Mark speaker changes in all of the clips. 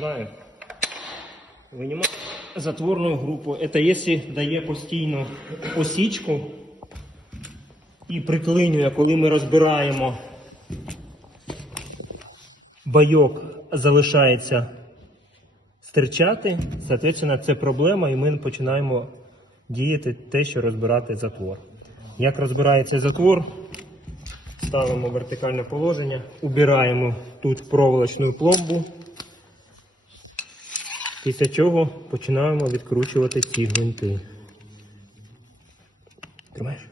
Speaker 1: знаю. Винімаю затворну групу. Це якщо дає постійно осічку і приклинює, коли ми розбираємо байок залишається стирчати, соответственно, це проблема, і ми починаємо діяти те, що розбирати затвор. Як розбирається затвор, ставимо вертикальне положення, убираємо тут проволочну пломбу, після чого починаємо відкручувати ці гвинти. Тримаєш?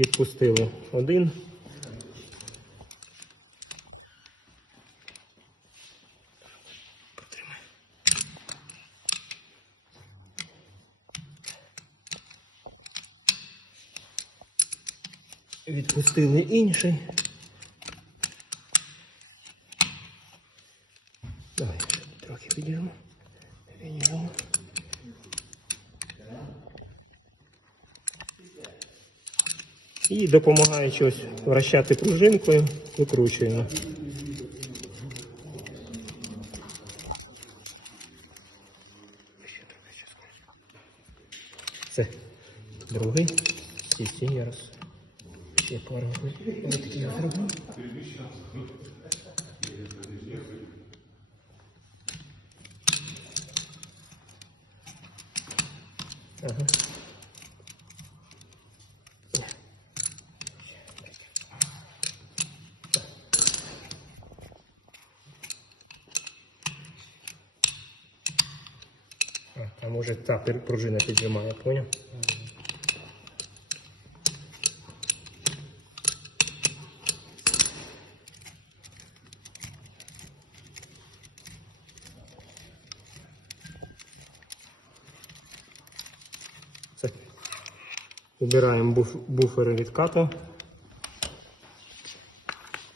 Speaker 1: Відпустили один. Відпустили інший. Давай ще підіймемо. Підіймемо. І допомагаючи ось вращати пружинкою, викручуємо. Це другий. Сі, сі, я раз. Ще пару зроблю. Ага. А, а та пружина піджимає, поняв? Це. Убираємо буф, буфери відкату.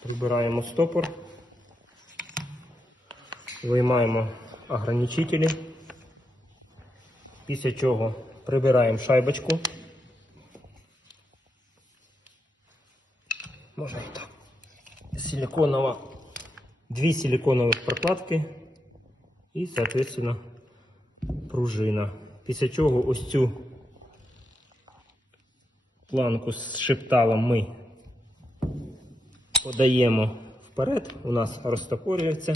Speaker 1: Прибираємо стопор. Виймаємо ограничителі. Після чого прибираємо шайбочку. Можна і так. Силиконова, дві силиконових прокладки і, соответственно, пружина. Після чого ось цю планку з шепталом ми подаємо вперед, у нас розтопорюється.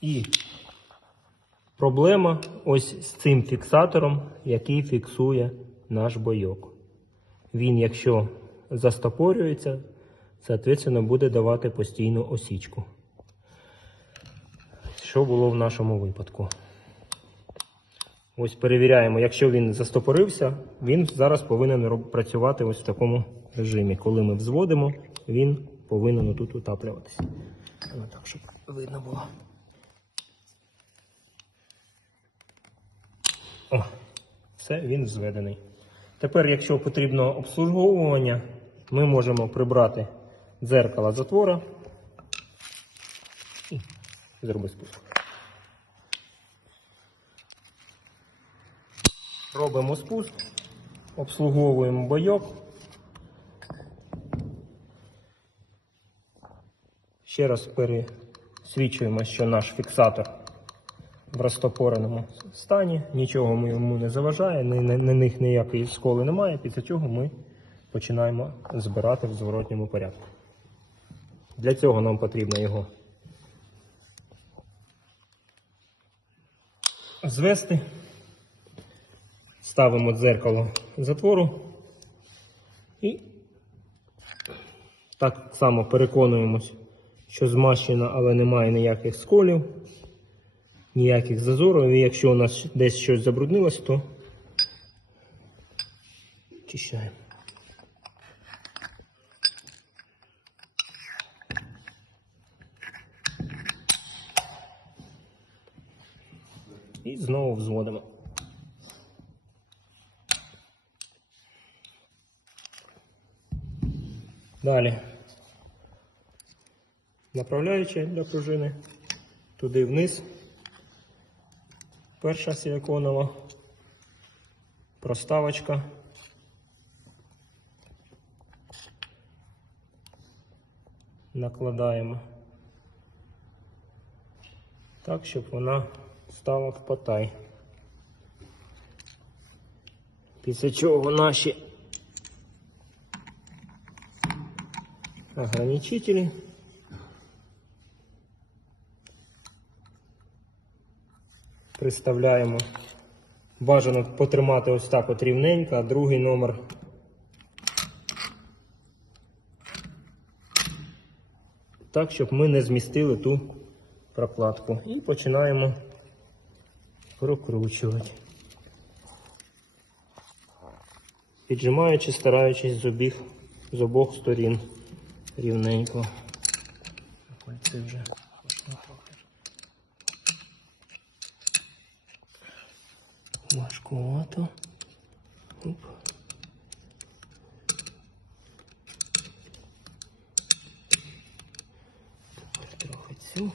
Speaker 1: І проблема ось з цим фіксатором, який фіксує наш бойок. Він, якщо застопорюється, соответственно, буде давати постійну осічку. Що було в нашому випадку? Ось перевіряємо, якщо він застопорився, він зараз повинен працювати ось в такому режимі. Коли ми взводимо, він повинен тут утаплюватися. Так, щоб видно було. О, все, він взведений. Тепер, якщо потрібно обслуговування, ми можемо прибрати дзеркало затвора і зробити спуск. Робимо спуск, обслуговуємо бойок. Ще раз пересвідчуємо, що наш фіксатор в розтопореному стані, нічого йому не заважає, на них ніякої сколи немає, після чого ми починаємо збирати в зворотньому порядку. Для цього нам потрібно його звести. Ставимо дзеркало затвору і так само переконуємось, що змащено, але немає ніяких сколів, ніяких зазорів. І якщо у нас десь щось забруднилось, то чищаємо. І знову взводимо. Далі. Направляючи для пружини туди вниз. Перша силиконова проставочка. накладаємо так, щоб вона стала в потай. Після чого наші ограничителі приставляємо. Бажано потримати ось так от рівненько, а другий номер так, щоб ми не змістили ту прокладку. І починаємо прокручувати. Піджимаючи, стараючись з обіх, з обох сторін рівненько. Це вже. Важкувато. Оп. Трохи цю.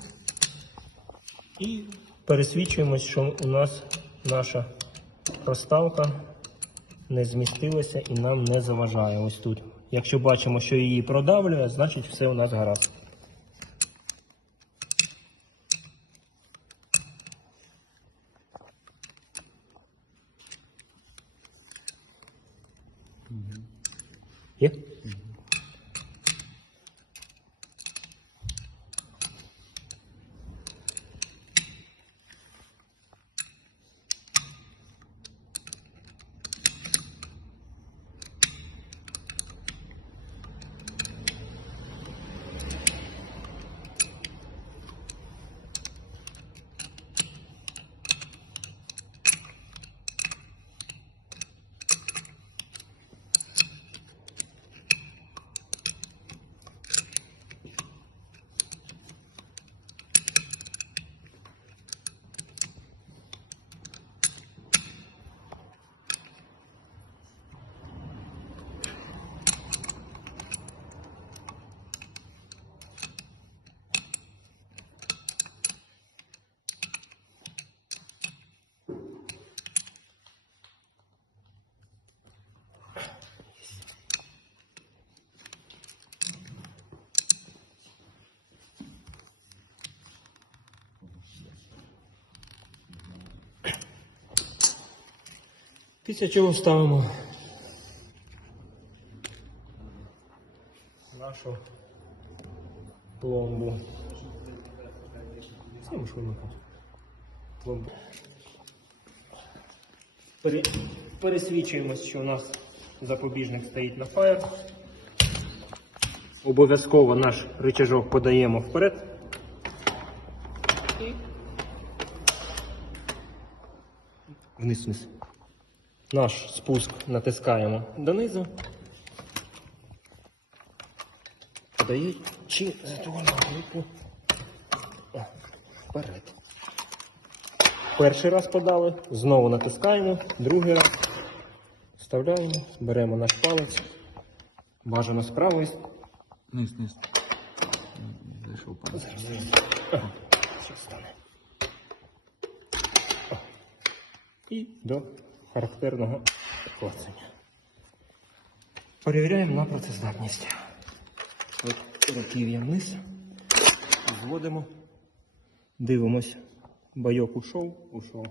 Speaker 1: І пересвідчуємось, що у нас наша проставка не змістилася і нам не заважає ось тут. Якщо бачимо, що її продавлює, значить все у нас гаразд. Після чого ставимо нашу пломбу. Це можеш. Пломбу. Пере... Пересвідчуємось, що у нас запобіжник стоїть на фаєр. Обов'язково наш рычажок подаємо вперед. І вниз вниз. Наш спуск натискаємо донизу. Подаючи затворну групу вперед. Перший раз подали, знову натискаємо, другий раз вставляємо, беремо наш палець, бажано з правої.
Speaker 2: Низ, низ. Зайшов пан.
Speaker 1: Що стане? І до характерного клацання. Перевіряємо на працездатність. От руків'я вниз. Зводимо. Дивимося. Байок ушов, ушов.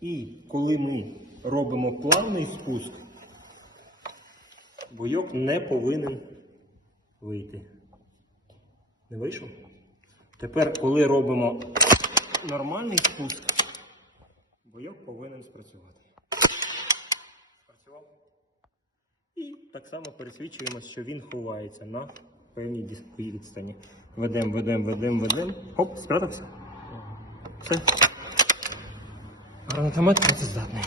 Speaker 1: І коли ми робимо плавний спуск, бойок не повинен вийти. Не вийшов? Тепер, коли робимо нормальний спуск, бойок повинен спрацювати. Спрацював. І так само пересвідчуємося, що він ховається на певній відстані. Ведемо, ведемо, ведемо, ведемо. Хоп, спрятався. Все. Гранатомет працездатний.